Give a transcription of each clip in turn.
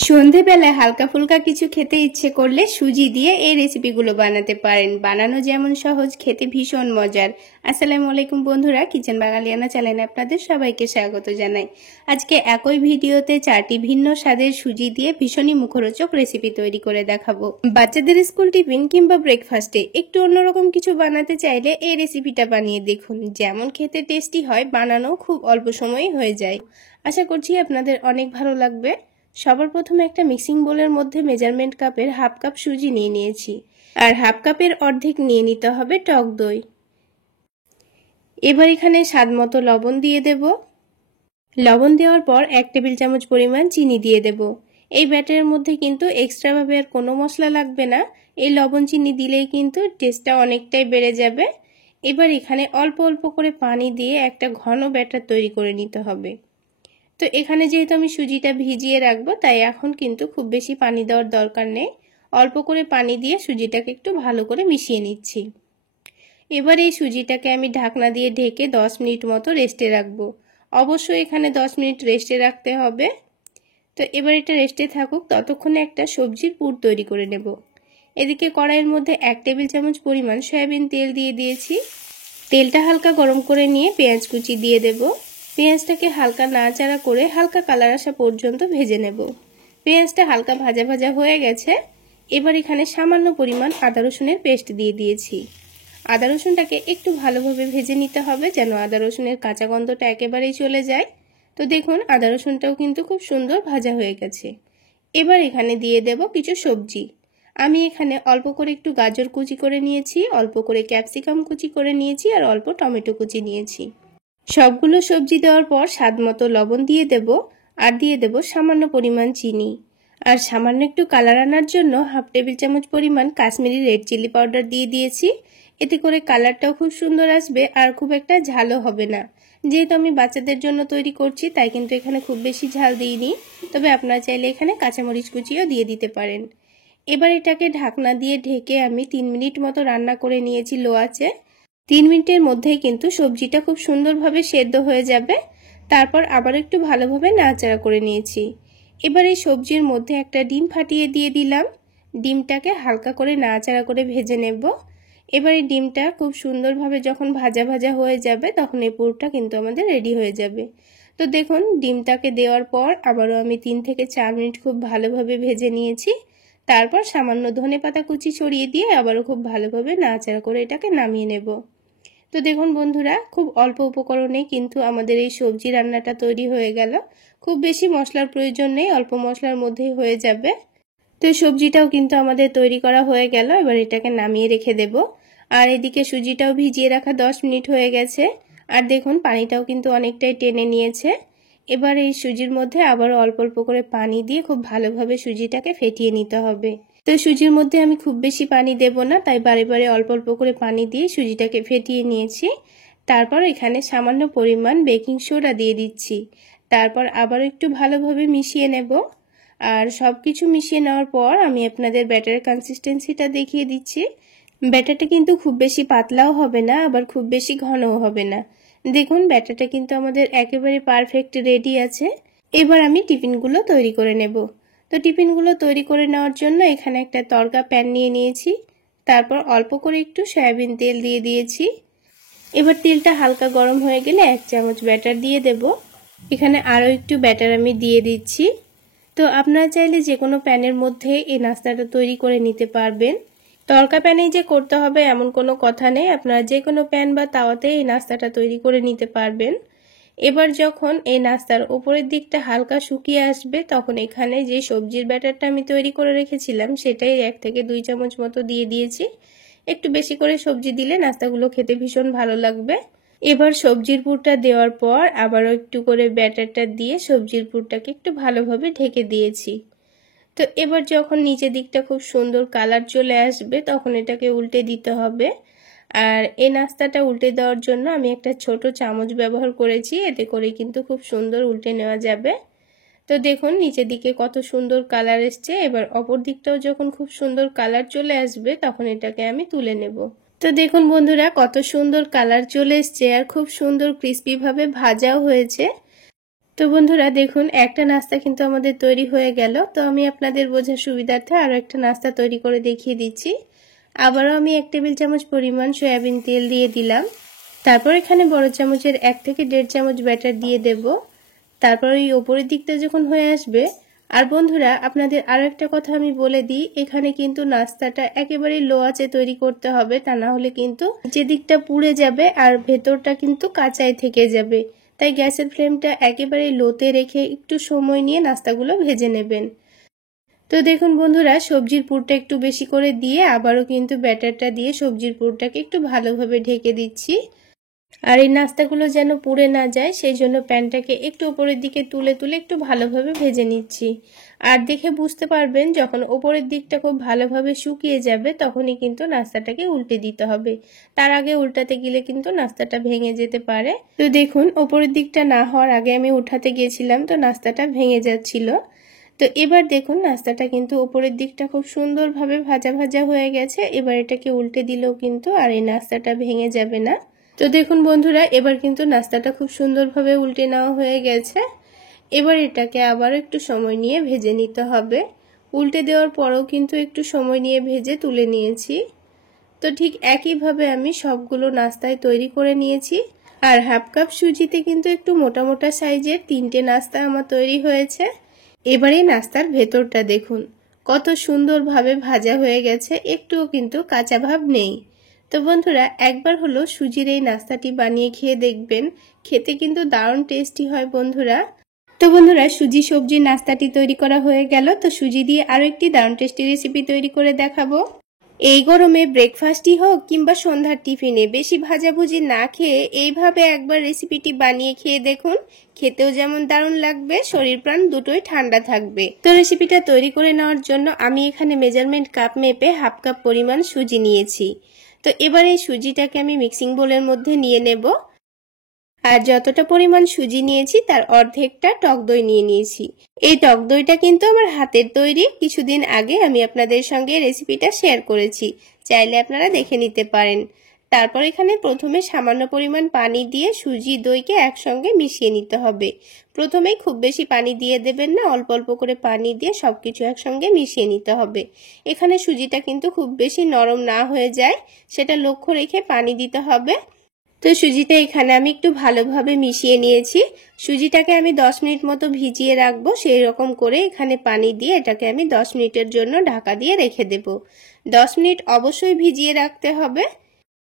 সন্ধেবেলায় হালকা ফুলকা কিছু খেতে ইচ্ছে করলে সুজি দিয়ে এই রেসিপিগুলো বানাতে পারেন। বানানো যেমন সহজ, খেতে ভীষণ মজার। আসসালামু আলাইকুম বন্ধুরা, কিচেন বাঙালিয়ানা চ্যানেলে আপনাদের সবাইকে স্বাগত জানাই। আজকে একই ভিডিওতে 4টি ভিন্ন স্বাদের সুজি দিয়ে ভীষণই মুখরোচক রেসিপি তৈরি করে দেখাবো। বাচ্চাদের স্কুল টিফিন কিংবা ব্রেকফাস্টে একটু অন্যরকম কিছু বানাতে চাইলে এই রেসিপিটা বানিয়ে দেখুন। যেমন খেতে টেস্টি হয়, বানানো খুব অল্প সময়ে হয়ে যায়। আশা করছি আপনাদের অনেক ভালো লাগবে। সবার প্রথমে একটা মিক্সিং বোলের মধ্যে মেজারমেন্ট কাপের হাফ কাপ সুজি নিয়ে নিয়েছি, আর হাফ কাপের অর্ধেক নিয়ে নিতে হবে টক দই। এবার এখানে স্বাদ মতো লবণ দিয়ে দেব। লবণ দেওয়ার পর 1 টেবিল চামচ পরিমাণ চিনি দিয়ে দেব। এই ব্যাটারের মধ্যে কিন্তু এক্সট্রাভাবে আর কোনো মশলা লাগবে না। এই লবণ চিনি দিলেই কিন্তু টেস্টটা অনেকটাই বেড়ে যাবে। এবার এখানে অল্প অল্প করে পানি দিয়ে একটা ঘন ব্যাটার তৈরি করে নিতে হবে। তো এখানে যেহেতু আমি সুজিটা ভিজিয়ে রাখবো, তাই এখন কিন্তু খুব বেশি পানি দেওয়ার দরকার নেই। অল্প করে পানি দিয়ে সুজিটাকে একটু ভালো করে মিশিয়ে নিচ্ছি। এবার এই সুজিটাকে আমি ঢাকনা দিয়ে ঢেকে 10 মিনিট মতো রেস্টে রাখবো। অবশ্যই এখানে 10 মিনিট রেস্টে রাখতে হবে। তো এবার এটা রেস্টে থাকুক, ততক্ষণে একটা সবজির পুর তৈরি করে নেব। এদিকে কড়াইয়ের মধ্যে 1 টেবিল চামচ পরিমাণ সয়াবিন তেল দিয়ে দিয়েছি। তেলটা হালকা গরম করে নিয়ে পেঁয়াজ কুচি দিয়ে দেব। পেঁয়াজটাকে হালকা নাড়াচাড়া করে হালকা কালার আসা পর্যন্ত ভেজে নেব। পেঁয়াজটা হালকা ভাজা ভাজা হয়ে গেছে। এবার এখানে সামান্য পরিমাণ আদা রসুনের পেস্ট দিয়ে দিয়েছি। আদা রসুনটাকে একটু ভালোভাবে ভেজে নিতে হবে, যেন আদা রসুনের কাঁচা গন্ধটা একেবারেই চলে যায়। তো দেখুন, আদা রসুনটাও কিন্তু খুব সুন্দর ভাজা হয়ে গেছে। এবার এখানে দিয়ে দেব কিছু সবজি। আমি এখানে অল্প করে একটু গাজর কুচি করে নিয়েছি, অল্প করে ক্যাপসিকাম কুচি করে নিয়েছি, আর অল্প টমেটো কুচি নিয়েছি। সবগুলো সবজি দেওয়ার পর স্বাদ মতো লবণ দিয়ে দেব, আর দিয়ে দেব সামান্য পরিমাণ চিনি। আর সামান্য একটু কালার আনার জন্য হাফ টেবিল চামচ পরিমাণ কাশ্মীরি রেড চিলি পাউডার দিয়ে দিয়েছি। এতে করে কালারটাও খুব সুন্দর আসবে, আর খুব একটা ঝালও হবে না। যেহেতু আমি বাচ্চাদের জন্য তৈরি করছি, তাই কিন্তু এখানে খুব বেশি ঝাল দিইনি। তবে আপনারা চাইলে এখানে কাঁচামরিচ কুচিও দিয়ে দিতে পারেন। এবার এটাকে ঢাকনা দিয়ে ঢেকে আমি 3 মিনিট মতো রান্না করে নিয়েছি লো আঁচে। 3 মিনিটের মধ্যেই কিন্তু সবজিটা খুব সুন্দরভাবে সেদ্ধ হয়ে যাবে। তারপর আবার একটু ভালোভাবে নাড়াচাড়া করে নিয়েছি। এবার এই সবজির মধ্যে একটা ডিম ফাটিয়ে দিয়ে দিলাম। ডিমটাকে হালকা করে নাড়াচাড়া করে ভেজে নেব। এবার এই ডিমটা খুব সুন্দরভাবে যখন ভাজা ভাজা হয়ে যাবে, তখন এই পুরটা কিন্তু আমাদের রেডি হয়ে যাবে। তো দেখুন, ডিমটাকে দেওয়ার পর আবারও আমি 3 থেকে 4 মিনিট খুব ভালোভাবে ভেজে নিয়েছি। তারপর সামান্য ধনেপাতা কুচি ছড়িয়ে দিয়ে আবারও খুব ভালোভাবে নাড়াচাড়া করে এটাকে নামিয়ে নেব। তো দেখুন বন্ধুরা, খুব অল্প উপকরণে কিন্তু আমাদের এই সবজি রান্নাটা তৈরি হয়ে গেল। খুব বেশি মশলার প্রয়োজন নেই, অল্প মশলার মধ্যেই হয়ে যাবে। তো এই সবজিটাও কিন্তু আমাদের তৈরি করা হয়ে গেল। এবার এটাকে নামিয়ে রেখে দেব। আর এদিকে সুজিটাও ভিজিয়ে রাখা 10 মিনিট হয়ে গেছে। আর দেখুন, পানিটাও কিন্তু অনেকটাই টেনে নিয়েছে। এবার এই সুজির মধ্যে আবারও অল্প অল্প করে পানি দিয়ে খুব ভালোভাবে সুজিটাকে ফেটিয়ে নিতে হবে। তো সুজির মধ্যে আমি খুব বেশি পানি দেব না, তাই বারে বারে অল্প অল্প করে পানি দিয়ে সুজিটাকে ফেটিয়ে নিয়েছি। তারপর এখানে সামান্য পরিমাণ বেকিং সোডা দিয়ে দিচ্ছি। তারপর আবার একটু ভালোভাবে মিশিয়ে নেব। আর সব কিছু মিশিয়ে নেওয়ার পর আমি আপনাদের ব্যাটারের কনসিস্টেন্সিটা দেখিয়ে দিচ্ছি। ব্যাটারটা কিন্তু খুব বেশি পাতলাও হবে না, আবার খুব বেশি ঘনও হবে না। দেখুন, ব্যাটারটা কিন্তু আমাদের একেবারে পারফেক্ট রেডি আছে। এবার আমি টিফিনগুলো তৈরি করে নেব। তো টিফিনগুলো তৈরি করে নেওয়ার জন্য এখানে একটা তড়কা প্যান নিয়ে নিয়েছি। তারপর অল্প করে একটু সয়াবিন তেল দিয়ে দিয়েছি। এবার তেলটা হালকা গরম হয়ে গেলে 1 চামচ ব্যাটার দিয়ে দেব। এখানে আরও একটু ব্যাটার আমি দিয়ে দিচ্ছি। তো আপনারা চাইলে যে কোনো প্যানের মধ্যে এই নাস্তাটা তৈরি করে নিতে পারবেন। তড়কা প্যানেই যে করতে হবে এমন কোনো কথা নেই, আপনারা যে কোনো প্যান বা তাওয়াতে এই নাস্তাটা তৈরি করে নিতে পারবেন। এবার যখন এই নাস্তার উপরের দিকটা হালকা শুকিয়ে আসবে, তখন এখানে যে সবজির ব্যাটারটা আমি তৈরি করে রেখেছিলাম সেটাই 1 থেকে 2 চামচ মতো দিয়ে দিয়েছি। একটু বেশি করে সবজি দিলে নাস্তাগুলো খেতে ভীষণ ভালো লাগবে। এবার সবজির পুরটা দেওয়ার পর আবারও একটু করে ব্যাটারটা দিয়ে সবজির পুরটাকে একটু ভালোভাবে ঢেকে দিয়েছি। তো এবার যখন নিচের দিকটা খুব সুন্দর কালার চলে আসবে, তখন এটাকে উল্টে দিতে হবে। আর এই নাস্তাটা উল্টে দেওয়ার জন্য আমি একটা ছোট চামচ ব্যবহার করেছি, এতে করে কিন্তু খুব সুন্দর উল্টে নেওয়া যাবে। তো দেখুন, নিচের দিকে কত সুন্দর কালার এসছে। এবার অপর দিকটাও যখন খুব সুন্দর কালার চলে আসবে, তখন এটাকে আমি তুলে নেব। তো দেখুন বন্ধুরা, কত সুন্দর কালার চলে এসছে, আর খুব সুন্দর ক্রিস্পি ভাবে ভাজাও হয়েছে। তো বন্ধুরা দেখুন একটা নাস্তা কিন্তু আমাদের তৈরি হয়ে গেল। তো আমি আপনাদের বোঝার সুবিধার্থে আরও একটা নাস্তা তৈরি করে দেখিয়ে দিচ্ছি। আবারও আমি 1 টেবিল চামচ পরিমাণ সয়াবিন তেল দিয়ে দিলাম। তারপর এখানে বড় চামচের 1 থেকে 1.5 চামচ ব্যাটার দিয়ে দেব। তারপর এই ওপরের দিকটা যখন হয়ে আসবে, আর বন্ধুরা আপনাদের আরও একটা কথা আমি বলে দিই, এখানে কিন্তু নাস্তাটা একেবারে লো আঁচে তৈরি করতে হবে, তা না হলে কিন্তু যে দিকটা পুড়ে যাবে আর ভেতরটা কিন্তু কাঁচাই থেকে যাবে। তাই গ্যাসের ফ্লেমটা একেবারে লোতে রেখে একটু সময় নিয়ে নাস্তাগুলো ভেজে নেবেন। তো দেখুন বন্ধুরা, সবজির পুরটা একটু বেশি করে দিয়ে আবারও কিন্তু ব্যাটারটা দিয়ে সবজির পুরটাকে একটু ভালোভাবে ঢেকে দিচ্ছি। আর এই নাস্তাগুলো যেন পুড়ে না যায় সেই জন্য প্যানটাকে একটু উপরের দিকে তুলে তুলে একটু ভালোভাবে ভেজে নিচ্ছি। আর দেখে বুঝতে পারবেন যখন উপরের দিকটা খুব ভালোভাবে শুকিয়ে যাবে তখনই কিন্তু নাস্তাটাকে উল্টে দিতে হবে। তার আগে উল্টাতে গেলে কিন্তু নাস্তাটা ভেঙে যেতে পারে। তো দেখুন উপরের দিকটা না হওয়ার আগে আমি উঠাতে গিয়েছিলাম, তো নাস্তাটা ভেঙে যাচ্ছিল। তো এবার দেখুন নাস্তাটা কিন্তু উপরের দিকটা খুব সুন্দরভাবে ভাজা ভাজা হয়ে গেছে। এবার এটাকে উল্টে দিলেও কিন্তু আর এই নাস্তাটা ভেঙে যাবে না। তো দেখুন বন্ধুরা, এবার কিন্তু নাস্তাটা খুব সুন্দরভাবে উল্টে নেওয়া হয়ে গেছে। এবার এটাকে আবারও একটু সময় নিয়ে ভেজে নিতে হবে। উল্টে দেওয়ার পরেও কিন্তু একটু সময় নিয়ে ভেজে তুলে নিয়েছি। তো ঠিক একইভাবে আমি সবগুলো নাস্তায় তৈরি করে নিয়েছি। আর হাফ কাপ সুজিতে কিন্তু একটু মোটা মোটা সাইজের 3টে নাস্তা আমার তৈরি হয়েছে। এবারে নাস্তার ভেতরটা দেখুন কত সুন্দরভাবে ভাজা হয়ে গেছে, একটুও কিন্তু কাঁচা ভাব নেই। তো বন্ধুরা একবার হলো সুজির এই নাস্তাটি বানিয়ে খেয়ে দেখবেন, খেতে কিন্তু দারুণ টেস্টি হয় বন্ধুরা। তো বন্ধুরা সুজি সবজির নাস্তাটি তৈরি করা হয়ে গেল। তো সুজি দিয়ে আরও একটি দারুণ টেস্টি রেসিপি তৈরি করে দেখাবো। এই গরমে ব্রেকফাস্টই হোক কিংবা সন্ধ্যার টিফিনে বেশি ভাজাভুজি না খেয়ে এইভাবে একবার রেসিপিটি বানিয়ে খেয়ে দেখুন, খেতেও যেমন দারুণ লাগবে, শরীর প্রাণ দুটোই ঠান্ডা থাকবে। তো রেসিপিটা তৈরি করে নেওয়ার জন্য আমি এখানে মেজারমেন্ট কাপ মেপে হাফ কাপ পরিমাণ সুজি নিয়েছি। তো এবার এই সুজিটাকে আমি মিক্সিং বোলের মধ্যে নিয়ে নেব। আর যতটা পরিমাণ সুজি নিয়েছি তার অর্ধেকটা টক দই নিয়ে নিয়েছি। এই টক দইটা কিন্তু আমার হাতের তৈরি, কিছুদিন আগে আমি আপনাদের সঙ্গে রেসিপিটা শেয়ার করেছি, চাইলে আপনারা দেখে নিতে পারেন। তারপর এখানে প্রথমে সামান্য পরিমাণ পানি দিয়ে সুজি দইকে একসঙ্গে মিশিয়ে নিতে হবে। প্রথমেই খুব বেশি পানি দিয়ে দেবেন না, অল্প অল্প করে পানি দিয়ে সবকিছু একসঙ্গে মিশিয়ে নিতে হবে। এখানে সুজিটা কিন্তু খুব বেশি নরম না হয়ে যায় সেটা লক্ষ্য রেখে পানি দিতে হবে। তো সুজিটা এখানে আমি একটু ভালোভাবে মিশিয়ে নিয়েছি। সুজিটাকে আমি 10 মিনিট মতো ভিজিয়ে রাখবো, সেই রকম করে এখানে পানি দিয়ে এটাকে আমি 10 মিনিটের জন্য ঢাকা দিয়ে রেখে দেব। 10 মিনিট অবশ্যই ভিজিয়ে রাখতে হবে।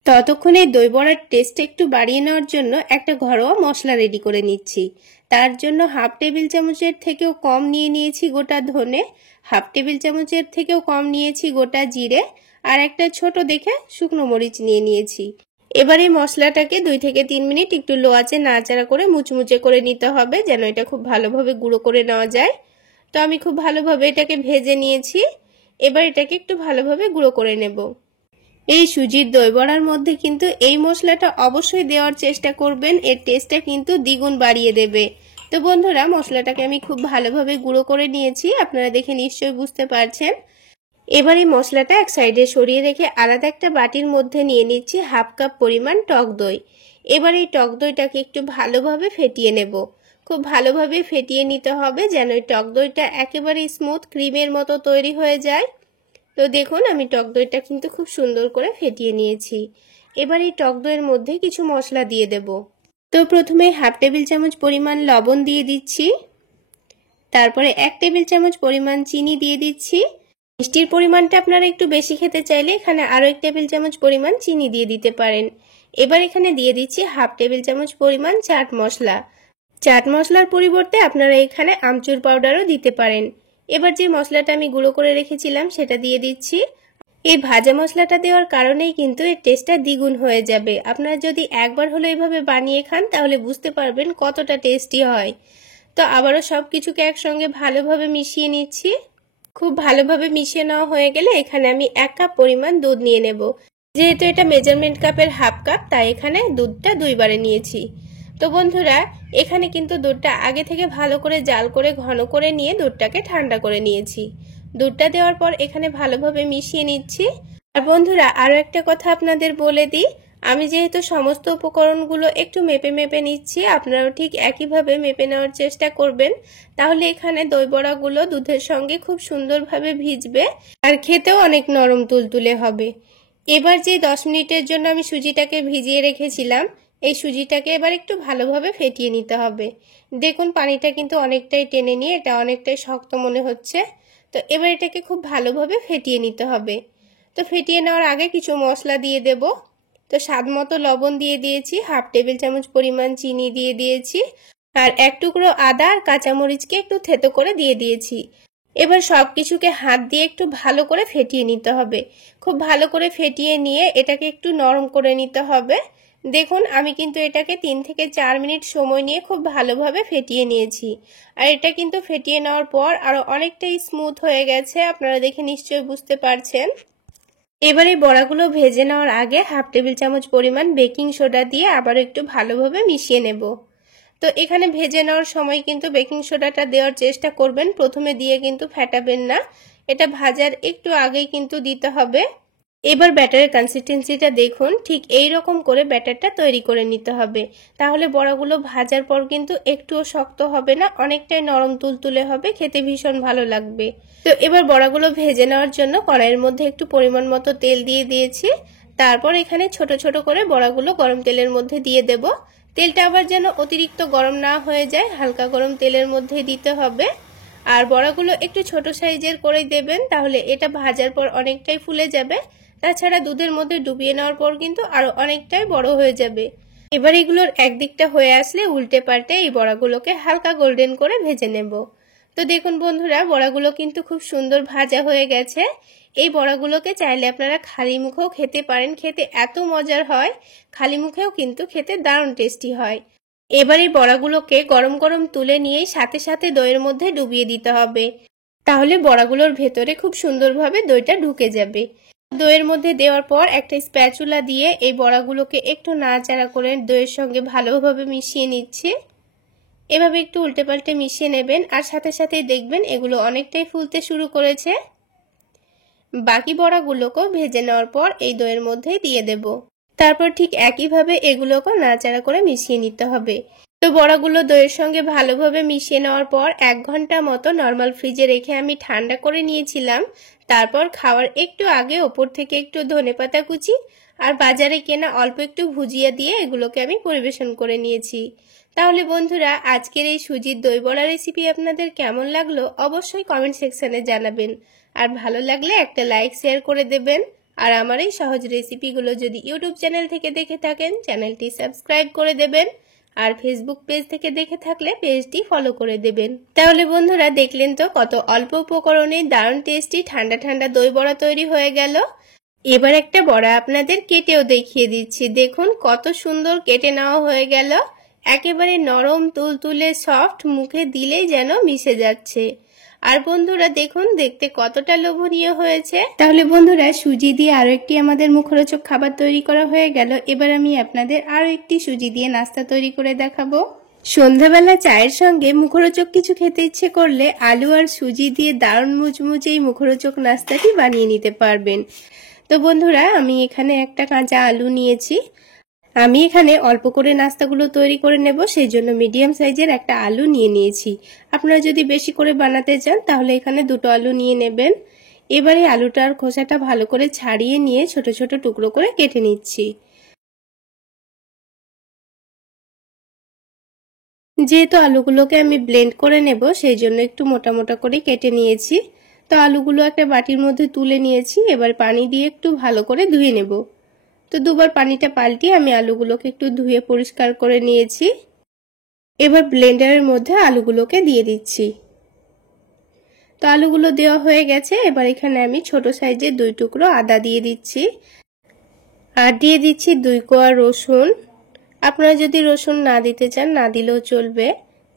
ততক্ষণে দই বড়ার টেস্ট একটু বাড়িয়ে নেওয়ার জন্য একটা ঘরোয়া মশলা রেডি করে নিচ্ছি। তার জন্য হাফ টেবিল চামচের থেকেও কম নিয়ে নিয়েছি গোটা ধনে, হাফ টেবিল চামচের থেকেও কম নিয়েছি গোটা জিরে, আর একটা ছোট দেখে শুকনো মরিচ নিয়ে নিয়েছি। এবার এই মশলাটাকে 2 থেকে 3 মিনিট একটু লো আঁচে নাড়াচাড়া করে মুচমুচে করে নিতে হবে, যেন এটা খুব ভালোভাবে গুঁড়ো করে নেওয়া যায়। তো আমি খুব ভালোভাবে এটাকে ভেজে নিয়েছি। এবার এটাকে একটু ভালোভাবে গুঁড়ো করে নেব। এই সুজির দই বড়ার মধ্যে কিন্তু এই মশলাটা অবশ্যই দেওয়ার চেষ্টা করবেন, এর টেস্টটা কিন্তু দ্বিগুণ বাড়িয়ে দেবে। তো বন্ধুরা মশলাটাকে আমি খুব ভালোভাবে গুঁড়ো করে নিয়েছি, আপনারা দেখে নিশ্চয়ই বুঝতে পারছেন। এবার এই মশলাটা এক সাইডে সরিয়ে রেখে আলাদা একটা বাটির মধ্যে নিয়ে নিচ্ছি হাফ কাপ পরিমাণ টক দই। এবার এই টক দইটাকে একটু ভালোভাবে ফেটিয়ে নেব। খুব ভালোভাবে ফেটিয়ে নিতে হবে যেন এই টক দইটা একেবারে স্মুথ ক্রিমের মতো তৈরি হয়ে যায়। তো দেখুন আমি টক দইটা কিন্তু খুব সুন্দর করে ফেটিয়ে নিয়েছি। এবার এই টক দইয়ের মধ্যে কিছু মশলা দিয়ে দেব। তো প্রথমে হাফ টেবিল চামচ পরিমাণ লবণ দিয়ে দিচ্ছি। তারপরে 1 টেবিল চামচ পরিমাণ চিনি দিয়ে দিচ্ছি। মিষ্টির পরিমাণটা আপনারা একটু বেশি খেতে চাইলে এখানে আরও 1 টেবিল চামচ পরিমাণ চিনি দিয়ে দিতে পারেন। এবার এখানে দিয়ে দিচ্ছি হাফ টেবিল চামচ পরিমাণ চাট মশলা। চাট মশলার পরিবর্তে আপনারা এখানে আমচুর পাউডারও দিতে পারেন। এবার যে মশলাটা আমি গুঁড়ো করে রেখেছিলাম সেটা দিয়ে দিচ্ছি। এই ভাজা মশলাটা দেওয়ার কারণেই কিন্তু এর টেস্টটা দ্বিগুণ হয়ে যাবে। আপনারা যদি একবার হলো এইভাবে বানিয়ে খান তাহলে বুঝতে পারবেন কতটা টেস্টি হয়। তো আবারও সব কিছুকে একসঙ্গে ভালোভাবে মিশিয়ে নিচ্ছি। খুব ভালোভাবে মিশিয়ে নেওয়া হয়ে গেলে এখানে আমি 1 কাপ পরিমাণ দুধ নিয়ে নেব। যেহেতু এটা মেজারমেন্ট কাপের হাফ কাপ, তাই এখানে দুধটা 2 বারে নিয়েছি। তো বন্ধুরা এখানে কিন্তু দুধটা আগে থেকে ভালো করে জাল করে ঘন করে নিয়ে দুধটাকে ঠান্ডা করে নিয়েছি। দুধটা দেওয়ার পর এখানে ভালোভাবে মিশিয়ে নিচ্ছি। আর বন্ধুরা আরও একটা কথা আপনাদের বলে দিই, আমি যেহেতু সমস্ত উপকরণগুলো একটু মেপে মেপে নিচ্ছি, আপনারাও ঠিক একইভাবে মেপে নেওয়ার চেষ্টা করবেন। তাহলে এখানে দই বড়াগুলো দুধের সঙ্গে খুব সুন্দরভাবে ভিজবে আর খেতেও অনেক নরম তুলতুলে হবে। এবার যে 10 মিনিটের জন্য আমি সুজিটাকে ভিজিয়ে রেখেছিলাম, এই সুজিটাকে এবার একটু ভালোভাবে ফেটিয়ে নিতে হবে। দেখুন পানিটা কিন্তু অনেকটাই টেনে নিয়ে এটা অনেকটাই শক্ত মনে হচ্ছে। তো এবার এটাকে খুব ভালোভাবে ফেটিয়ে নিতে হবে। তো ফেটিয়ে নেওয়ার আগে কিছু মশলা দিয়ে দেব। তো স্বাদ মতো লবণ দিয়ে দিয়েছি, হাফ টেবিল চামচ পরিমাণ চিনি দিয়ে দিয়েছি, আর এক টুকরো আদা আর কাঁচামরিচকে একটু থেতো করে দিয়ে দিয়েছি। এবার সব কিছুকে হাত দিয়ে একটু ভালো করে ফেটিয়ে নিতে হবে। খুব ভালো করে ফেটিয়ে নিয়ে এটাকে একটু নরম করে নিতে হবে। দেখুন আমি কিন্তু এটাকে 3 থেকে 4 মিনিট সময় নিয়ে খুব ভালোভাবে ফেটিয়ে নিয়েছি। আর এটা কিন্তু ফেটিয়ে নেওয়ার পর আরও অনেকটাই স্মুথ হয়ে গেছে, আপনারা দেখে নিশ্চয়ই বুঝতে পারছেন। এবার এই বড়াগুলো ভেজে নেওয়ার আগে হাফ টেবিল চামচ পরিমাণ বেকিং সোডা দিয়ে আবার একটু ভালোভাবে মিশিয়ে নেব। তো এখানে ভেজে নেওয়ার সময় কিন্তু বেকিং সোডাটা দেওয়ার চেষ্টা করবেন, প্রথমে দিয়ে কিন্তু ফেটাবেন না, এটা ভাজার একটু আগেই কিন্তু দিতে হবে। এবার ব্যাটারের কনসিস্টেন্সিটা দেখুন, ঠিক এই রকম করে ব্যাটারটা তৈরি করে নিতে হবে। তাহলে বড়াগুলো ভাজার পর কিন্তু একটুও শক্ত হবে না, অনেকটাই নরম তুলতুলে হবে, খেতে ভীষণ ভালো লাগবে। তো এবার বড়াগুলো ভেজে নেওয়ার জন্য কড়াইয়ের মধ্যে একটু পরিমাণ মতো তেল দিয়ে দিয়েছি। তারপর এখানে ছোট ছোট করে বড়াগুলো গরম তেলের মধ্যে দিয়ে দেব। তেলটা আবার যেন অতিরিক্ত গরম না হয়ে যায়, হালকা গরম তেলের মধ্যে দিতে হবে। আর বড়াগুলো একটু ছোট সাইজের করে দেবেন, তাহলে এটা ভাজার পর অনেকটাই ফুলে যাবে। তাছাড়া দুধের মধ্যে ডুবিয়ে নেওয়ার পর কিন্তু আরো অনেকটাই বড় হয়ে যাবে। এবার এগুলোর একদিকটা হয়ে আসলে উল্টে পাল্টে এই বড়াগুলোকে হালকা গোল্ডেন করে ভেজে নেব। তো দেখুন বন্ধুরা, বড়াগুলো কিন্তু খুব সুন্দর ভাজা হয়ে গেছে। এই বড়াগুলোকে চাইলে আপনারা খালি মুখেও খেতে পারেন, খেতে এত মজার হয়, খালি মুখেও কিন্তু খেতে দারুণ টেস্টি হয়। এবার এই বড়াগুলোকে গরম গরম তুলে নিয়ে সাথে সাথে দইয়ের মধ্যে ডুবিয়ে দিতে হবে, তাহলে বড়াগুলোর ভেতরে খুব সুন্দরভাবে দইটা ঢুকে যাবে। দইয়ের মধ্যে দেওয়ার পর একটা স্প্যাচুলা দিয়ে এই বড়াগুলোকে একটু নাড়াচাড়া করে দইয়ের সঙ্গে ভালোভাবে মিশিয়ে নিচ্ছি। এভাবে একটু উল্টে পাল্টে মিশিয়ে নেবেন, আর সাথে সাথেই দেখবেন এগুলো অনেকটাই ফুলতে শুরু করেছে। বাকি বড়াগুলোকেও ভেজে নেওয়ার পর এই দইয়ের মধ্যেই দিয়ে দেব। তারপর ঠিক একইভাবে এগুলোকে নাড়াচাড়া করে মিশিয়ে নিতে হবে। তো বড়াগুলো দইয়ের সঙ্গে ভালোভাবে মিশিয়ে নেওয়ার পর 1 ঘন্টা মতো নর্মাল ফ্রিজে রেখে আমি ঠান্ডা করে নিয়েছিলাম। তারপর খাওয়ার একটু আগে ওপর থেকে একটু ধনেপাতা কুচি আর বাজারে কেনা অল্প একটু ভুজিয়া দিয়ে এগুলোকে আমি পরিবেশন করে নিয়েছি। তাহলে বন্ধুরা, আজকের এই সুজির দই বড়া রেসিপি আপনাদের কেমন লাগলো অবশ্যই কমেন্ট সেকশনে জানাবেন। আর ভালো লাগলে একটা লাইক শেয়ার করে দেবেন। আর আমার এই সহজ রেসিপিগুলো যদি ইউটিউব চ্যানেল থেকে দেখে থাকেন, চ্যানেলটি সাবস্ক্রাইব করে দেবেন। আর ফেসবুক পেজ থেকে দেখে থাকলে পেজটি ফলো করে দেবেন। তাহলে বন্ধুরা, দেখলেন তো কত অল্প উপকরণে দারুণ টেস্টি ঠান্ডা ঠান্ডা দই বড়া তৈরি হয়ে গেল। এবার একটা বড়া আপনাদের কেটেও দেখিয়ে দিচ্ছি। দেখুন কত সুন্দর কেটে নেওয়া হয়ে গেল, একেবারে নরম তুলতুলে সফট, মুখে দিলেই যেন মিশে যাচ্ছে। আর বন্ধুরা দেখুন দেখতে কতটা লোভনীয় হয়েছে। তাহলে বন্ধুরা, সুজি দিয়ে আরো একটি আমাদের মুখরোচক খাবার তৈরি করা হয়ে গেল। এবার আমি আপনাদের আরো একটি সুজি দিয়ে নাস্তা তৈরি করে দেখাবো। সন্ধ্যাবেলা চায়ের সঙ্গে মুখরোচক কিছু খেতে ইচ্ছে করলে আলু আর সুজি দিয়ে দারুণ মুচমুচে এই মুখরোচক নাস্তাটি বানিয়ে নিতে পারবেন। তো বন্ধুরা, আমি এখানে একটা কাঁচা আলু নিয়েছি। আমি এখানে অল্প করে নাস্তাগুলো তৈরি করে নেব, সেই জন্য মিডিয়াম সাইজের একটা আলু নিয়ে নিয়েছি। আপনারা যদি বেশি করে বানাতে চান তাহলে এখানে 2টো আলু নিয়ে নেবেন। এবারে আলুটার খোসাটা ভালো করে ছাড়িয়ে নিয়ে ছোট ছোট টুকরো করে কেটে নিচ্ছি। যেহেতু আলুগুলোকে আমি ব্লেন্ড করে নেব, সেই জন্য একটু মোটা মোটা করে কেটে নিয়েছি। তো আলুগুলো একটা বাটির মধ্যে তুলে নিয়েছি। এবার পানি দিয়ে একটু ভালো করে ধুয়ে নেব। তো দুবার পানিটা পাল্টিয়ে আমি আলুগুলোকে একটু ধুয়ে পরিষ্কার করে নিয়েছি। এবার ব্লেন্ডারের মধ্যে আলুগুলোকে দিয়ে দিচ্ছি। তো আলুগুলো দেওয়া হয়ে গেছে। এবার এখানে আমি ছোট সাইজের 2 টুকরো আদা দিয়ে দিচ্ছি, আর দিয়ে দিচ্ছি 2 কোয়া রসুন। আপনারা যদি রসুন না দিতে চান না দিলেও চলবে।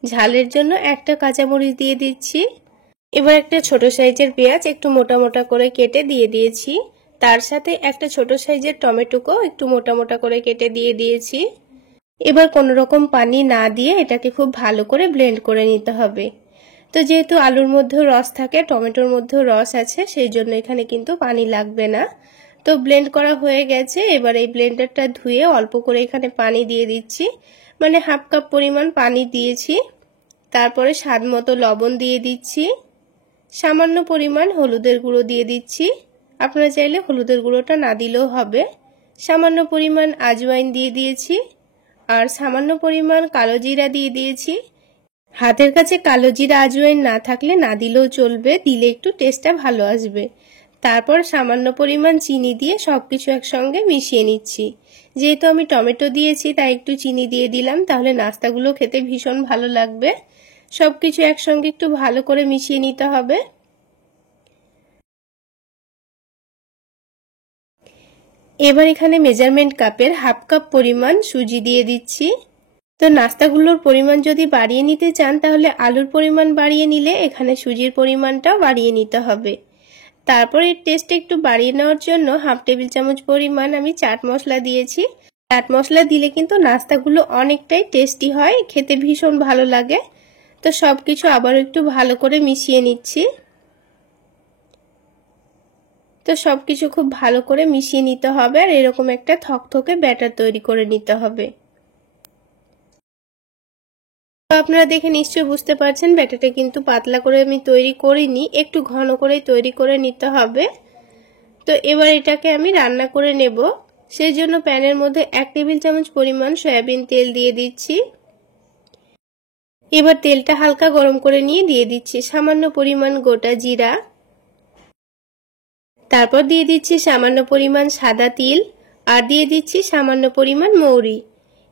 ঝালের জন্য একটা কাঁচামরিচ দিয়ে দিচ্ছি। এবার একটা ছোট সাইজের পেঁয়াজ একটু মোটা মোটা করে কেটে দিয়ে দিয়েছি। তার সাথে একটা ছোট সাইজের টমেটোকেও একটু মোটা মোটা করে কেটে দিয়ে দিয়েছি। এবার কোনো রকম পানি না দিয়ে এটাকে খুব ভালো করে ব্লেন্ড করে নিতে হবে। তো যেহেতু আলুর মধ্যেও রস থাকে, টমেটোর মধ্যেও রস আছে, সেই জন্য এখানে কিন্তু পানি লাগবে না। তো ব্লেন্ড করা হয়ে গেছে। এবার এই ব্লেন্ডারটা ধুয়ে অল্প করে এখানে পানি দিয়ে দিচ্ছি, মানে হাফ কাপ পরিমাণ পানি দিয়েছি। তারপরে স্বাদ মতো লবণ দিয়ে দিচ্ছি, সামান্য পরিমাণ হলুদের গুঁড়ো দিয়ে দিচ্ছি, আপনারা চাইলে হলুদের গুঁড়োটা না দিলেও হবে। সামান্য পরিমাণ আজওয়াইন দিয়ে দিয়েছি, আর সামান্য পরিমাণ কালো জিরা দিয়ে দিয়েছি। হাতের কাছে কালো জিরা আজওয়াইন না থাকলে না দিলেও চলবে, দিলে একটু টেস্টটা ভালো আসবে। তারপর সামান্য পরিমাণ চিনি দিয়ে সবকিছু একসঙ্গে মিশিয়ে নিচ্ছি। যেহেতু আমি টমেটো দিয়েছি তাই একটু চিনি দিয়ে দিলাম, তাহলে নাস্তাগুলো খেতে ভীষণ ভালো লাগবে। সবকিছু একসঙ্গে একটু ভালো করে মিশিয়ে নিতে হবে। এবার এখানে মেজারমেন্ট কাপের হাফ কাপ পরিমাণ সুজি দিয়ে দিচ্ছি। তো নাস্তাগুলোর পরিমাণ যদি বাড়িয়ে নিতে চান তাহলে আলুর পরিমাণ বাড়িয়ে নিলে এখানে সুজির পরিমাণটাও বাড়িয়ে নিতে হবে। তারপর এর টেস্ট একটু বাড়িয়ে নেওয়ার জন্য হাফ টেবিল চামচ পরিমাণ আমি চাট মশলা দিয়েছি। চাট মশলা দিলে কিন্তু নাস্তাগুলো অনেকটাই টেস্টি হয়, খেতে ভীষণ ভালো লাগে। তো সবকিছু আবার একটু ভালো করে মিশিয়ে নিচ্ছি। তো সবকিছু খুব ভালো করে মিশিয়ে নিতে হবে, আর এরকম একটা থকথকে ব্যাটার তৈরি করে নিতে হবে। তো আপনারা দেখে নিশ্চয়ই বুঝতে পারছেন ব্যাটারটা কিন্তু পাতলা করে আমি তৈরি করিনি, একটু ঘন করে তৈরি করে নিতে হবে। তো এবার এটাকে আমি রান্না করে নেব। সেই জন্য প্যানের মধ্যে 1 টেবিল চামচ পরিমাণ সয়াবিন তেল দিয়ে দিচ্ছি। এবার তেলটা হালকা গরম করে নিয়ে দিয়ে দিচ্ছি সামান্য পরিমাণ গোটা জিরা, তারপর দিয়ে দিচ্ছি সামান্য পরিমাণ সাদা তিল, আর দিয়ে দিচ্ছি সামান্য পরিমাণ মৌরি।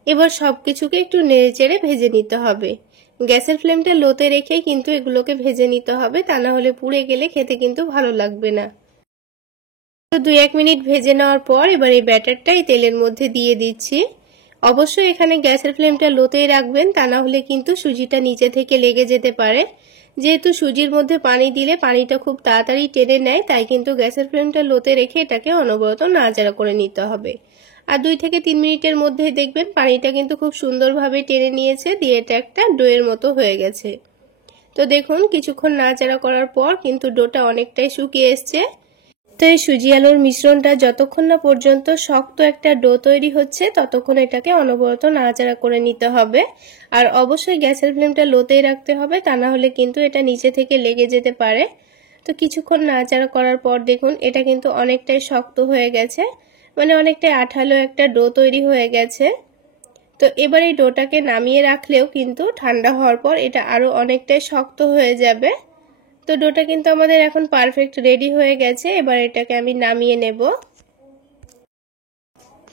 এবার সবকিছুকে একটু নেড়েচেড়ে ভেজে নিতে হবে। গ্যাসের ফ্লেমটা লোতে রেখে কিন্তু এগুলোকে ভেজে নিতে হবে, তা না হলে পুড়ে গেলে খেতে কিন্তু ভালো লাগবে না। তো 2-1 মিনিট ভেজে নেওয়ার পর এবার এই ব্যাটারটা এই তেলের মধ্যে দিয়ে দিচ্ছি। অবশ্যই এখানে গ্যাসের ফ্লেমটা লোতেই রাখবেন, তা না হলে কিন্তু সুজিটা নিচে থেকে লেগে যেতে পারে। যেহেতু সুজির মধ্যে পানি দিলে পানিটা খুব তাড়াতাড়ি টেনে নেয়, তাই কিন্তু গ্যাসের ফ্লেমটা লোতে রেখে এটাকে অনবরত নাড়াচাড়া করে নিতে হবে। আর 2 থেকে 3 মিনিটের মধ্যেই দেখবেন পানিটা কিন্তু খুব সুন্দরভাবে টেনে নিয়েছে, দিয়ে এটা একটা ডোয়ের মতো হয়ে গেছে। তো দেখুন কিছুক্ষণ নাড়াচাড়া করার পর কিন্তু ডোটা অনেকটাই শুকিয়ে এসছে। তো এই সুজি আলুর মিশ্রণটা যতক্ষণ না পর্যন্ত শক্ত একটা ডো তৈরি হচ্ছে ততক্ষণ এটাকে অনবরত নাড়াচাড়া করে নিতে হবে। আর অবশ্যই গ্যাসের ফ্লেমটা লোতেই রাখতে হবে, তা না হলে কিন্তু এটা নিচে থেকে লেগে যেতে পারে। তো কিছুক্ষণ নাড়াচাড়া করার পর দেখুন এটা কিন্তু অনেকটাই শক্ত হয়ে গেছে, মানে অনেকটাই আঠালো একটা ডো তৈরি হয়ে গেছে। তো এবার এই ডোটাকে নামিয়ে রাখলেও কিন্তু ঠান্ডা হওয়ার পর এটা আরো অনেকটাই শক্ত হয়ে যাবে। তো ডোটা কিন্তু আমাদের এখন পারফেক্ট রেডি হয়ে গেছে। এবার এটাকে আমি নামিয়ে নেব।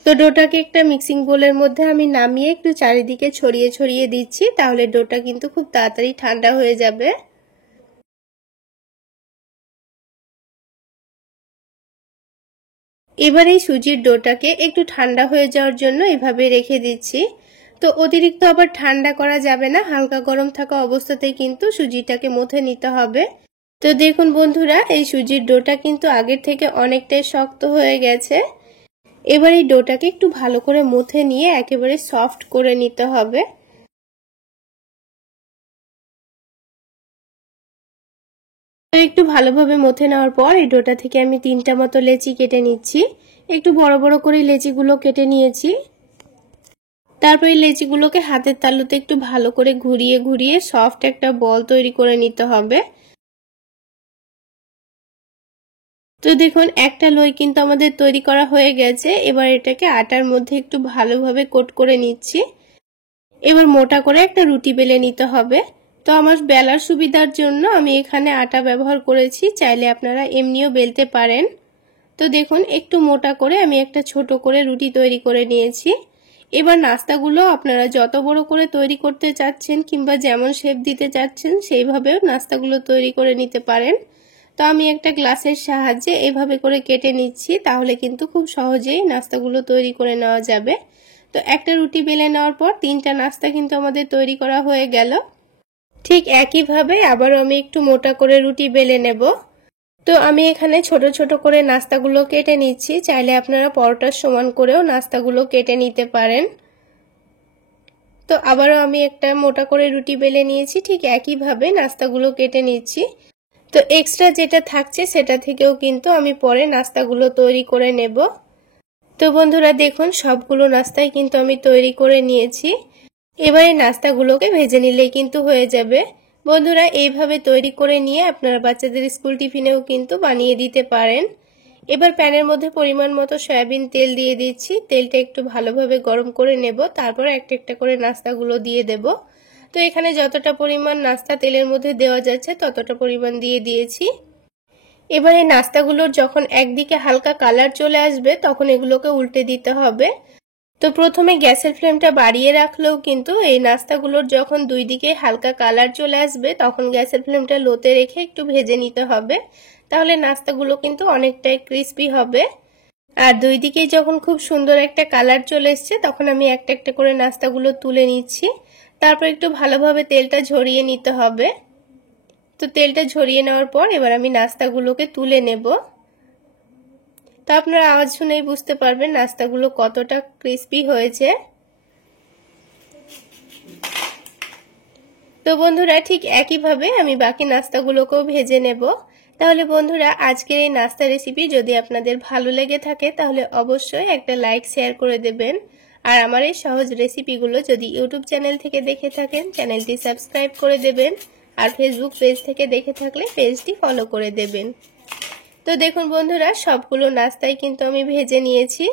তো ডোটাকে একটা মিক্সিং বোলের মধ্যে আমি নামিয়ে একটু চারিদিকে ছড়িয়ে ছড়িয়ে দিচ্ছি, তাহলে ডোটা কিন্তু খুব তাড়াতাড়ি ঠান্ডা হয়ে যাবে। এবার এই সুজির ডোটাকে একটু ঠান্ডা হয়ে যাওয়ার জন্য এভাবে রেখে দিচ্ছি। তো অতিরিক্ত আবার ঠান্ডা করা যাবে না, হালকা গরম থাকা অবস্থাতেই কিন্তু সুজিটাকে মথে নিতে হবে। তো দেখুন বন্ধুরা, এই সুজির ডোটা কিন্তু আগের থেকে অনেকটাই শক্ত হয়ে গেছে। এবার এই ডোটাকে একটু ভালো করে মথে নিয়ে একেবারে সফট করে নিতে হবে। তো একটু ভালোভাবে মথে নেওয়ার পর এই ডোটা থেকে আমি 3টা মতো লেচি কেটে নিচ্ছি। একটু বড় বড় করে লেচিগুলো কেটে নিয়েছি। তারপর এই লেচিগুলোকে হাতের তালুতে একটু ভালো করে ঘুরিয়ে ঘুরিয়ে সফট একটা বল তৈরি করে নিতে হবে। তো দেখুন একটা লই কিন্তু আমাদের তৈরি করা হয়ে গেছে। এবার এটাকে আটার মধ্যে একটু ভালোভাবে কোট করে নিচ্ছি। এবার মোটা করে একটা রুটি বেলে নিতে হবে। তো আমার বেলার সুবিধার জন্য আমি এখানে আটা ব্যবহার করেছি, চাইলে আপনারা এমনিও বেলতে পারেন। তো দেখুন একটু মোটা করে আমি একটা ছোট করে রুটি তৈরি করে নিয়েছি। এবার নাস্তাগুলো আপনারা যত বড় করে তৈরি করতে চাচ্ছেন কিংবা যেমন শেপ দিতে চাচ্ছেন সেইভাবেও নাস্তাগুলো তৈরি করে নিতে পারেন। তো আমি একটা গ্লাসের সাহায্যে এভাবে করে কেটে নিচ্ছি, তাহলে কিন্তু খুব সহজেই নাস্তাগুলো তৈরি করে নেওয়া যাবে। তো একটা রুটি বেলে নেওয়ার পর 3টা নাস্তা কিন্তু আমাদের তৈরি করা হয়ে গেল। ঠিক একইভাবে আবারও আমি একটু মোটা করে রুটি বেলে নেব। তো আমি এখানে ছোট ছোট করে নাস্তাগুলো কেটে নিচ্ছি, চাইলে আপনারা পরোটার সমান করেও নাস্তাগুলো কেটে নিতে পারেন। তো আবারও আমি একটা মোটা করে রুটি বেলে নিয়েছি, ঠিক একইভাবে নাস্তাগুলো কেটে নিচ্ছি। তো এক্সট্রা যেটা থাকছে সেটা থেকেও কিন্তু আমি পরে নাস্তাগুলো তৈরি করে নেব। তো বন্ধুরা দেখুন সবগুলো নাস্তাই কিন্তু আমি তৈরি করে নিয়েছি। এবারে নাস্তাগুলোকে ভেজে নিলেই কিন্তু হয়ে যাবে। বন্ধুরা এইভাবে তৈরি করে নিয়ে আপনারা বাচ্চাদের স্কুল টিফিনেও কিন্তু বানিয়ে দিতে পারেন। এবার প্যানের মধ্যে পরিমাণ মতো সয়াবিন তেল দিয়ে দিচ্ছি। তেলটা একটু ভালোভাবে গরম করে নেব, তারপর একটা একটা করে নাস্তাগুলো দিয়ে দেব। তো এখানে যতটা পরিমাণ নাস্তা তেলের মধ্যে দেওয়া যাচ্ছে ততটা পরিমাণ দিয়ে দিয়েছি। এবার এই নাস্তাগুলোর যখন একদিকে হালকা কালার চলে আসবে তখন এগুলোকে উল্টে দিতে হবে। তো প্রথমে গ্যাসের ফ্লেমটা বাড়িয়ে রাখলেও কিন্তু এই নাস্তাগুলোর যখন দুই দিকে হালকা কালার চলে আসবে তখন গ্যাসের ফ্লেমটা লোতে রেখে একটু ভেজে নিতে হবে, তাহলে নাস্তাগুলো কিন্তু অনেকটাই ক্রিস্পি হবে। আর দুই দিকেই যখন খুব সুন্দর একটা কালার চলে এসছে তখন আমি একটা একটা করে নাস্তাগুলো তুলে নিচ্ছি। তারপর একটু ভালোভাবে তেলটা ঝরিয়ে নিতে হবে। তো তেলটা ঝরিয়ে নেওয়ার পর এবার আমি নাস্তাগুলোকে তুলে নেব। তো আপনারা আওয়াজ শুনেই বুঝতে পারবেন নাস্তাগুলো কতটা ক্রিস্পি হয়েছে। তো বন্ধুরা ঠিক একইভাবে আমি বাকি নাস্তাগুলোকেও ভেজে নেব। তাহলে বন্ধুরা আজকের এই নাস্তা রেসিপি যদি আপনাদের ভালো লেগে থাকে তাহলে অবশ্যই একটা লাইক শেয়ার করে দেবেন। আর আমার এই সহজ রেসিপিগুলো যদি ইউটিউব চ্যানেল থেকে দেখে থাকেন চ্যানেলটি সাবস্ক্রাইব করে দেবেন, আর ফেসবুক পেজ থেকে দেখে থাকলে পেজটি ফলো করে দেবেন। তো দেখুন বন্ধুরা সবগুলো নাস্তাই কিন্তু আমি ভেজে নিয়েছি,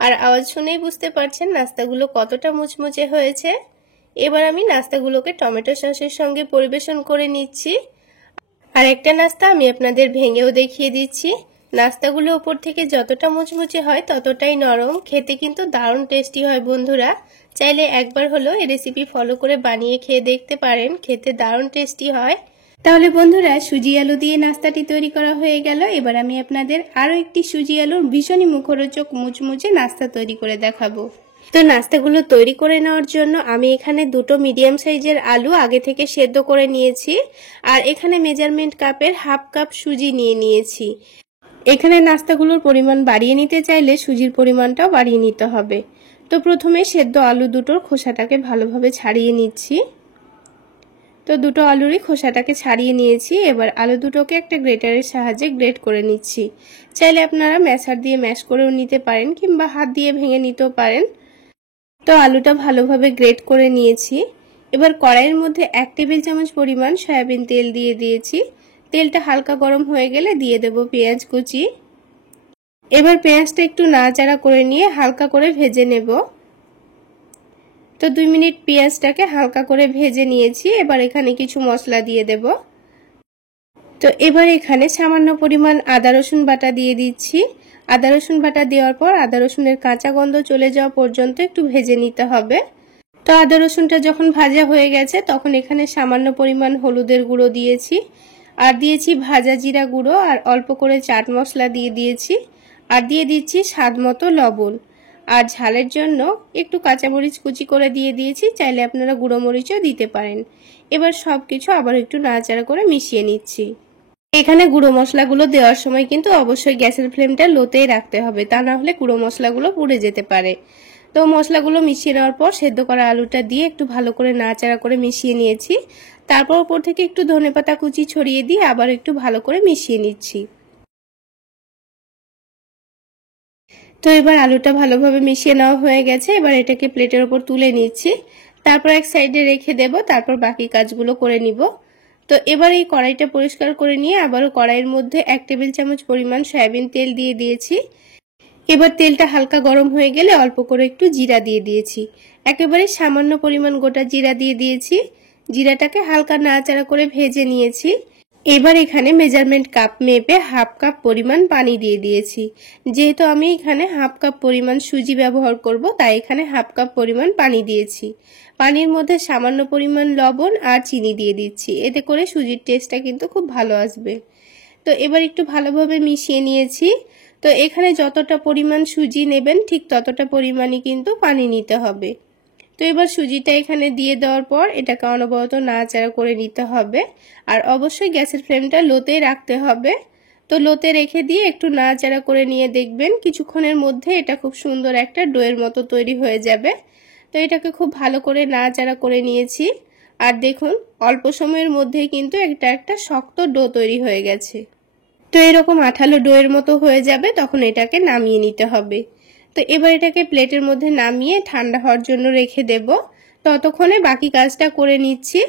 আর আওয়াজ শুনেই বুঝতে পারছেন নাস্তাগুলো কতটা মুচমুচে হয়েছে। এবার আমি নাস্তাগুলোকে টমেটো সসের সঙ্গে পরিবেশন করে নিচ্ছি। আর একটা নাস্তা আমি আপনাদের ভেঙেও দেখিয়ে দিচ্ছি। নাস্তাগুলো উপর থেকে যতটা মুচমুচে হয় ততটাই নরম, খেতে কিন্তু দারুণ টেস্টি হয় বন্ধুরা। চাইলে একবার হলো এই রেসিপি ফলো করে বানিয়ে খেয়ে দেখতে পারেন, খেতে দারুণ টেস্টি হয়। তাহলে বন্ধুরা সুজি আলু দিয়ে নাস্তাটি তৈরি করা হয়ে গেল। এবার আমি আপনাদের আরও একটি সুজি আলুর ভীষণই মুখরোচক মুচমুচে নাস্তা তৈরি করে দেখাবো। তো নাস্তাগুলো তৈরি করে নেওয়ার জন্য আমি এখানে দুটো মিডিয়াম সাইজের আলু আগে থেকে সেদ্ধ করে নিয়েছি, আর এখানে মেজারমেন্ট কাপের হাফ কাপ সুজি নিয়ে নিয়েছি। এখানে নাস্তাগুলোর পরিমাণ বাড়িয়ে নিতে চাইলে সুজির পরিমাণটাও বাড়িয়ে নিতে হবে। তো প্রথমে সেদ্ধ আলু দুটোর খোসাটাকে ভালোভাবে ছাড়িয়ে নিচ্ছি। তো দুটো আলুরই খোসাটাকে ছাড়িয়ে নিয়েছি। এবার আলু দুটোকে একটা গ্রেটারের সাহায্যে গ্রেট করে নিচ্ছি। চাইলে আপনারা ম্যাশার দিয়ে ম্যাশ করেও নিতে পারেন কিংবা হাত দিয়ে ভেঙে নিতেও পারেন। তো আলুটা ভালোভাবে গ্রেট করে নিয়েছি। এবার কড়াইয়ের মধ্যে 1 টেবিল চামচ পরিমাণ সয়াবিন তেল দিয়ে দিয়েছি। তেলটা হালকা গরম হয়ে গেলে দিয়ে দেব পেঁয়াজ কুচি। এবার পেঁয়াজটা একটু নাড়াচাড়া করে নিয়ে হালকা করে ভেজে নেব। তো 2 মিনিট পেঁয়াজটাকে হালকা করে ভেজে নিয়েছি। এবার এখানে কিছু মশলা দিয়ে দেব। তো এবার এখানে সামান্য পরিমাণ আদা রসুন বাটা দিয়ে দিচ্ছি। আদা রসুন বাটা দেওয়ার পর আদা রসুনের কাঁচা গন্ধ চলে যাওয়া পর্যন্ত একটু ভেজে নিতে হবে। তো আদা রসুনটা যখন ভাজা হয়ে গেছে তখন এখানে সামান্য পরিমাণ হলুদের গুঁড়ো দিয়েছি, আর দিয়েছি ভাজা জিরা গুঁড়ো, আর অল্প করে চাট মশলা দিয়ে দিয়েছি, আর দিয়ে দিচ্ছি স্বাদ মতো লবণ। আর ঝালের জন্য একটু কাঁচামরিচ কুচি করে দিয়ে দিয়েছি, চাইলে আপনারা গুঁড়ো মরিচও দিতে পারেন। এবার সব কিছু আবার একটু নাড়াচাড়া করে মিশিয়ে নিচ্ছি। এখানে গুঁড়ো মশলাগুলো দেওয়ার সময় কিন্তু অবশ্যই গ্যাসের ফ্লেমটা লোতেই রাখতে হবে, তা না হলে গুঁড়ো মশলাগুলো পুড়ে যেতে পারে। তো মশলাগুলো মিশিয়ে নেওয়ার পর সেদ্ধ করা আলুটা দিয়ে একটু ভালো করে নাড়াচাড়া করে মিশিয়ে নিয়েছি। তারপর উপর থেকে একটু ধনেপাতা কুচি ছড়িয়ে দিয়ে আবার একটু ভালো করে মিশিয়ে নিচ্ছি। তো এবার আলুটা ভালোভাবে মিশিয়ে নেওয়া হয়ে গেছে। এবার এটাকে প্লেটের ওপর তুলে নিচ্ছি, তারপর এক সাইডে রেখে দেব, তারপর বাকি কাজগুলো করে নিব। তো এবার এই কড়াইটা পরিষ্কার করে নিয়ে আবারও কড়াইয়ের মধ্যে 1 টেবিল চামচ পরিমাণ সয়াবিন তেল দিয়ে দিয়েছি। এবার তেলটা হালকা গরম হয়ে গেলে অল্প করে একটু জিরা দিয়ে দিয়েছি। একেবারে সামান্য পরিমাণ গোটা জিরা দিয়ে দিয়েছি। জিরাটাকে হালকা নাড়াচাড়া করে ভেজে নিয়েছি। এবার এখানে মেজারমেন্ট কাপ মেপে হাফ কাপ পরিমাণ পানি দিয়ে দিয়েছি। যেহেতু আমি এখানে হাফ কাপ পরিমাণ সুজি ব্যবহার করব, তাই এখানে হাফ কাপ পরিমাণ পানি দিয়েছি। পানির মধ্যে সামান্য পরিমাণ লবণ আর চিনি দিয়ে দিচ্ছি, এতে করে সুজির টেস্টটা কিন্তু খুব ভালো আসবে। তো এবার একটু ভালোভাবে মিশিয়ে নিয়েছি। তো এখানে যতটা পরিমাণ সুজি নেবেন ঠিক ততটা পরিমাণই কিন্তু পানি নিতে হবে। তো এবার সুজিটা এখানে দিয়ে দেওয়ার পর এটাকে অনবরত নাড়াচাড়া করে নিতে হবে, আর অবশ্যই গ্যাসের ফ্লেমটা লোতেই রাখতে হবে। তো লোতে রেখে দিয়ে একটু নাড়াচাড়া করে নিয়ে দেখবেন কিছুক্ষণের মধ্যে এটা খুব সুন্দর একটা ডোয়ের মতো তৈরি হয়ে যাবে। তো এটাকে খুব ভালো করে নাড়াচাড়া করে নিয়েছি। আর দেখুন অল্প সময়ের মধ্যেই কিন্তু একটা শক্ত ডো তৈরি হয়ে গেছে। তো এরকম আঠালো ডোয়ের মতো হয়ে যাবে, তখন এটাকে নামিয়ে নিতে হবে। তো এবার এটাকে প্লেটের মধ্যে নামিয়ে ঠান্ডা হওয়ার জন্য রেখে দেব। ততক্ষণে বাকি কাজটা করে নিচ্ছি।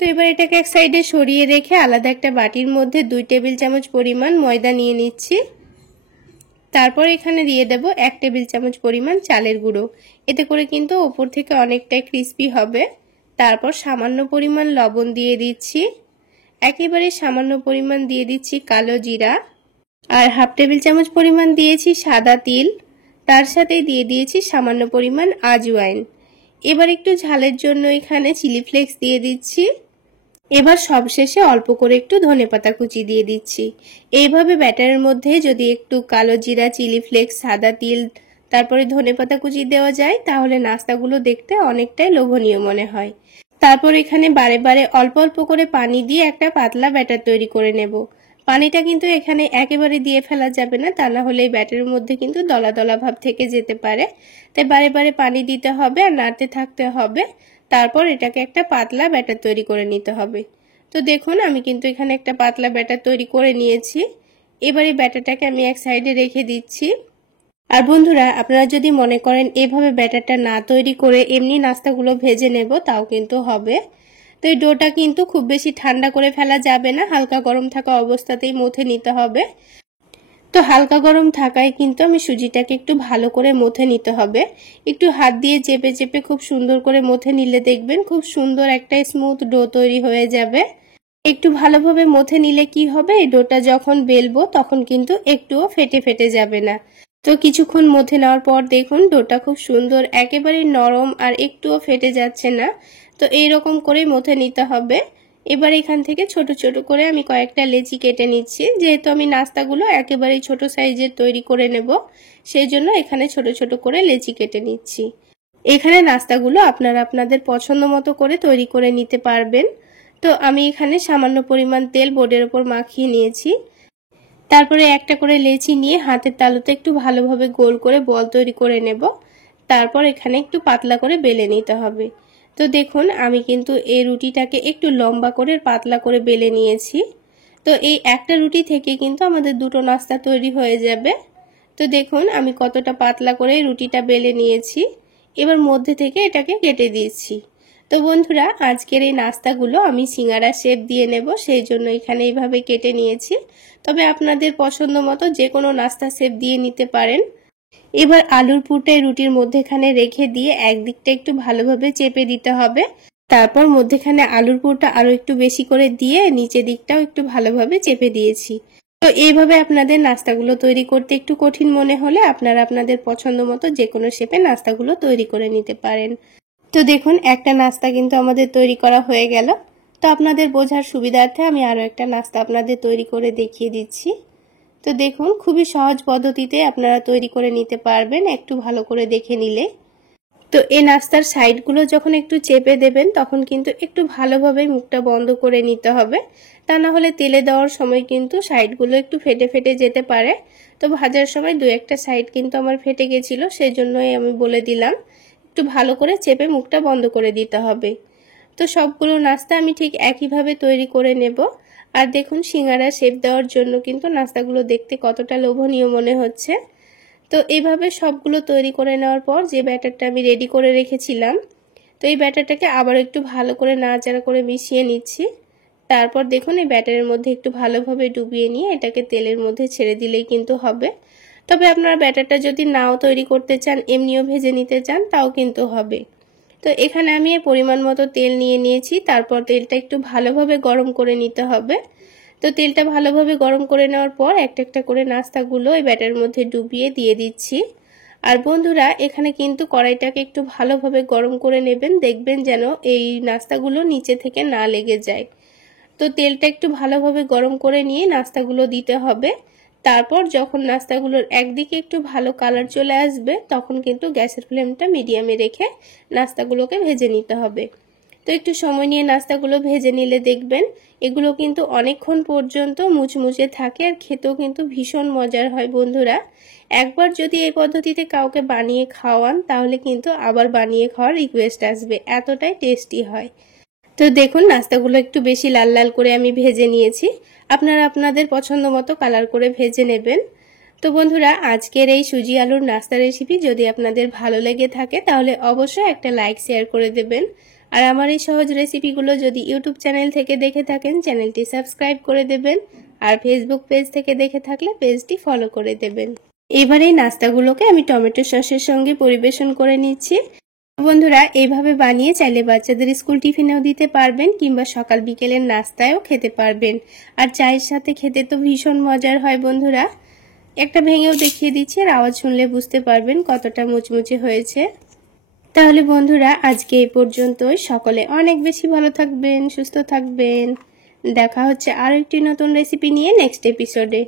তো এবার এটাকে এক সাইডে সরিয়ে রেখে আলাদা একটা বাটির মধ্যে 2 টেবিল চামচ পরিমাণ ময়দা নিয়ে নিচ্ছি। তারপর এখানে দিয়ে দেব 1 টেবিল চামচ পরিমাণ চালের গুঁড়ো। এতে করে কিন্তু ওপর থেকে অনেকটাই ক্রিস্পি হবে। তারপর সামান্য পরিমাণ লবণ দিয়ে দিচ্ছি। একেবারে সামান্য পরিমাণ দিয়ে দিচ্ছি কালো জিরা, আর হাফ টেবিল চামচ পরিমাণ দিয়েছি সাদা তিল। তার সাথে দিয়ে দিয়েছি সামান্য পরিমাণ আজওয়াইন। এবার একটু ঝালের জন্য এখানে চিলি ফ্লেক্স দিয়ে দিচ্ছি। এবার সবশেষে অল্প করে একটু ধনেপাতা কুচি দিয়ে দিচ্ছি। এইভাবে ব্যাটারের মধ্যে যদি একটু কালো জিরা, চিলি ফ্লেক্স, সাদা তিল, তারপরে ধনেপাতা কুচি দেওয়া যায়, তাহলে নাস্তাগুলো দেখতে অনেকটাই লোভনীয় মনে হয়। তারপর এখানে বারে বারে অল্প অল্প করে পানি দিয়ে একটা পাতলা ব্যাটার তৈরি করে নেব। পানিটা কিন্তু এখানে একেবারে দিয়ে ফেলা যাবে না, তা না হলে এই ব্যাটারের মধ্যে কিন্তু দলা দলা ভাব থেকে যেতে পারে। তাই বারে বারে পানি দিতে হবে আর নাড়তে থাকতে হবে। তারপর এটাকে একটা পাতলা ব্যাটার তৈরি করে নিতে হবে। তো দেখুন আমি কিন্তু এখানে একটা পাতলা ব্যাটার তৈরি করে নিয়েছি। এবার এই ব্যাটারটাকে আমি এক সাইডে রেখে দিচ্ছি। আর বন্ধুরা, আপনারা যদি মনে করেন এভাবে ব্যাটারটা না তৈরি করে এমনি নাস্তাগুলো ভেজে নেব, তাও কিন্তু হবে। তো এই ডোটা কিন্তু খুব বেশি ঠান্ডা করে ফেলা যাবে না, হালকা গরম থাকা অবস্থাতেই মথে নিতে হবে। তো হালকা গরম থাকায় কিন্তু আমি সুজিটাকে একটু ভালো করে মথে নিতে হবে। একটু হাত দিয়ে চেপে চেপে খুব সুন্দর করে মথে নিলে দেখবেন খুব সুন্দর একটা স্মুথ ডো তৈরি হয়ে যাবে। একটু ভালোভাবে মথে নিলে কি হবে, এই ডোটা যখন বেলবো তখন কিন্তু একটুও ফেটে ফেটে যাবে না। তো কিছুক্ষণ মথে নেওয়ার পর দেখুন ডোটা খুব সুন্দর একেবারে নরম আর একটুও ফেটে যাচ্ছে না। তো এইরকম করেই মথে নিতে হবে। এবার এখান থেকে ছোট ছোট করে আমি কয়েকটা লেচি কেটে নিচ্ছি। যেহেতু আমি নাস্তাগুলো একেবারেই ছোট সাইজের তৈরি করে নেব, সেই জন্য এখানে ছোট ছোট করে লেচি কেটে নিচ্ছি। এখানে নাস্তাগুলো আপনারা আপনাদের পছন্দ মতো করে তৈরি করে নিতে পারবেন। তো আমি এখানে সামান্য পরিমাণ তেল বোর্ডের উপর মাখিয়ে নিয়েছি। তারপরে একটা করে লেচি নিয়ে হাতের তালুতে একটু ভালোভাবে গোল করে বল তৈরি করে নেব। তারপর এখানে একটু পাতলা করে বেলে নিতে হবে। তো দেখুন আমি কিন্তু এই রুটিটাকে একটু লম্বা করে পাতলা করে বেলে নিয়েছি। তো এই একটা রুটি থেকে কিন্তু আমাদের দুটো নাস্তা তৈরি হয়ে যাবে। তো দেখুন আমি কতটা পাতলা করে রুটিটা বেলে নিয়েছি। এবার মধ্যে থেকে এটাকে কেটে দিয়েছি। তো বন্ধুরা, আজকের এই নাস্তাগুলো আমি সিঙ্গারা শেপ দিয়ে নেব, সেই জন্য এখানে এইভাবে কেটে নিয়েছি। তবে আপনাদের পছন্দ মতো যে কোনো নাস্তা শেপ দিয়ে নিতে পারেন। এবার আলুর পুরটা রুটির মধ্যেখানে রেখে দিয়ে একদিকটা একটু ভালোভাবে চেপে দিতে হবে। তারপর মধ্যেখানে আলুর পুরটা আরো একটু বেশি করে দিয়ে নিচের দিকটাও একটু ভালোভাবে চেপে দিয়েছি। তো এইভাবে আপনাদের নাস্তাগুলো তৈরি করতে একটু কঠিন মনে হলে আপনারা আপনাদের পছন্দ মতো যে কোনো শেপে নাস্তাগুলো তৈরি করে নিতে পারেন। তো দেখুন একটা নাস্তা কিন্তু আমাদের তৈরি করা হয়ে গেল। তো আপনাদের বোঝার সুবিধার্থে আমি আরো একটা নাস্তা আপনাদের তৈরি করে দেখিয়ে দিচ্ছি। তো দেখুন খুবই সহজ পদ্ধতিতে আপনারা তৈরি করে নিতে পারবেন একটু ভালো করে দেখে নিলে। তো এই নাস্তার সাইডগুলো যখন একটু চেপে দেবেন তখন কিন্তু একটু ভালোভাবে মুখটা বন্ধ করে নিতে হবে, তা না হলে তেলে দেওয়ার সময় কিন্তু সাইডগুলো একটু ফেটে ফেটে যেতে পারে। তো ভাজার সময় দু একটা সাইড কিন্তু আমার ফেটে গেছিল, সেই জন্যই আমি বলে দিলাম একটু ভালো করে চেপে মুখটা বন্ধ করে দিতে হবে। তো সবগুলো নাস্তা আমি ঠিক একইভাবে তৈরি করে নেব। আর দেখুন সিঙ্গারা শেপ দেওয়ার জন্য কিন্তু নাস্তাগুলো দেখতে কতটা লোভনীয় মনে হচ্ছে। তো এইভাবে সবগুলো তৈরি করে নেওয়ার পর যে ব্যাটারটা আমি রেডি করে রেখেছিলাম, তো এই ব্যাটারটাকে আবার একটু ভালো করে নাড়াচাড়া করে মিশিয়ে নিচ্ছি। তারপর দেখুন এই ব্যাটারের মধ্যে একটু ভালোভাবে ডুবিয়ে নিয়ে এটাকে তেলের মধ্যে ছেড়ে দিলেই কিন্তু হবে। তবে আপনারা ব্যাটারটা যদি নাও তৈরি করতে চান, এমনিও ভেজে নিতে চান, তাও কিন্তু হবে। তো এখানে আমি পরিমাণ মতো তেল নিয়ে নিয়েছি। তারপর তেলটা একটু ভালোভাবে গরম করে নিতে হবে। তো তেলটা ভালোভাবে গরম করে নেওয়ার পর একটা একটা করে নাস্তাগুলো এই ব্যাটারের মধ্যে ডুবিয়ে দিয়ে দিচ্ছি। আর বন্ধুরা, এখানে কিন্তু কড়াইটাকে একটু ভালোভাবে গরম করে নেবেন, দেখবেন যেন এই নাস্তাগুলো নিচে থেকে না লেগে যায়। তো তেলটা একটু ভালোভাবে গরম করে নিয়ে নাস্তাগুলো দিতে হবে। তারপর যখন নাস্তাগুলোর একদিকে একটু ভালো কালার চলে আসবে তখন কিন্তু গ্যাসের ফ্লেমটা মিডিয়ামে রেখে নাস্তাগুলোকে ভেজে নিতে হবে। তো একটু সময় নিয়ে নাস্তাগুলো ভেজে নিলে দেখবেন এগুলো কিন্তু অনেকক্ষণ পর্যন্ত মুচমুচে থাকে আর খেতেও কিন্তু ভীষণ মজার হয়। বন্ধুরা, একবার যদি এই পদ্ধতিতে কাউকে বানিয়ে খাওয়ান তাহলে কিন্তু আবার বানিয়ে খাওয়ার রিকোয়েস্ট আসবে, এতটাই টেস্টি হয়। তো দেখুন নাস্তাগুলো একটু বেশি লাল লাল করে আমি ভেজে নিয়েছি। আপনারা আপনাদের পছন্দ মতো কালার করে ভেজে নেবেন। তো বন্ধুরা, আজকের এই সুজি আলুর নাস্তা রেসিপি যদি আপনাদের ভালো লেগে থাকে তাহলে অবশ্যই একটা লাইক শেয়ার করে দেবেন। আর আমার এই সহজ রেসিপিগুলো যদি ইউটিউব চ্যানেল থেকে দেখে থাকেন চ্যানেলটি সাবস্ক্রাইব করে দেবেন, আর ফেসবুক পেজ থেকে দেখে থাকলে পেজটি ফলো করে দেবেন। এবার এই নাস্তাগুলোকে আমি টমেটো সসের সঙ্গে পরিবেশন করে নিচ্ছি। বন্ধুরা, এইভাবে বানিয়ে চাইলে বাচ্চাদের স্কুল টিফিনেও দিতে পারবেন কিংবা সকাল বিকেলের নাস্তায়ও খেতে পারবেন। আর চায়ের সাথে খেতে তো ভীষণ মজার হয় বন্ধুরা। একটা ভেঙেও দেখিয়ে দিচ্ছি, আর আওয়াজ শুনলে বুঝতে পারবেন কতটা মুচমুচে হয়েছে। তাহলে বন্ধুরা, আজকে এই পর্যন্তই। সকলে অনেক বেশি ভালো থাকবেন, সুস্থ থাকবেন। দেখা হচ্ছে আরো একটি নতুন রেসিপি নিয়ে নেক্সট এপিসোডে।